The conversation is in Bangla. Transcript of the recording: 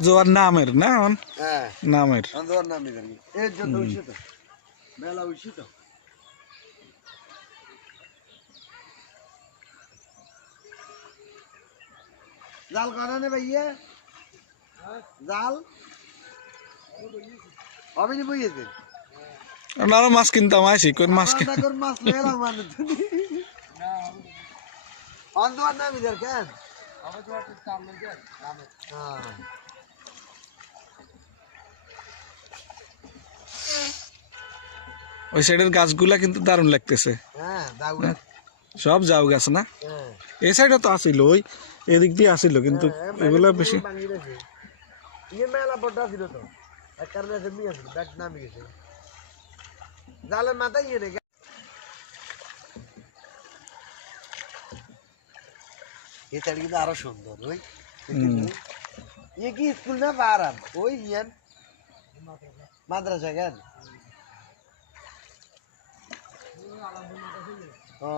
জোয়ার নামের না এখন হ্যাঁ নামের জোয়ার নামে জানি এর জন্য উঠছে তো মেলা উঠছে তো জাল কানা নে ভাইয়া জাল অবিনি বইয়েছে আরো মাছ কিনতাম আইসি কোন মাছ কোন মাছ লেরা মানে তুমি অন্ধকার নামি দের কেন হ্যাঁ ওই সাইডের গাছগুলা কিন্তু দারুণ লাগতেছে হ্যাঁ দাও সব যাও গাছ না হ্যাঁ এই সাইডে তো আসিল ওই এদিক দিয়ে আসিল কিন্তু এগুলা বেশি ইয়ে মেলা বড় ছিল তো এক কারণে এসে নিয়ে আসলো ব্যাগ নামে গেছে জালের মাথায় ইয়ে রেখে এই তাড়ি কিন্তু আরো সুন্দর ওই ইয়ে কি স্কুল না পারাম ওই ইয়ান মাদ্রাসা কেন ও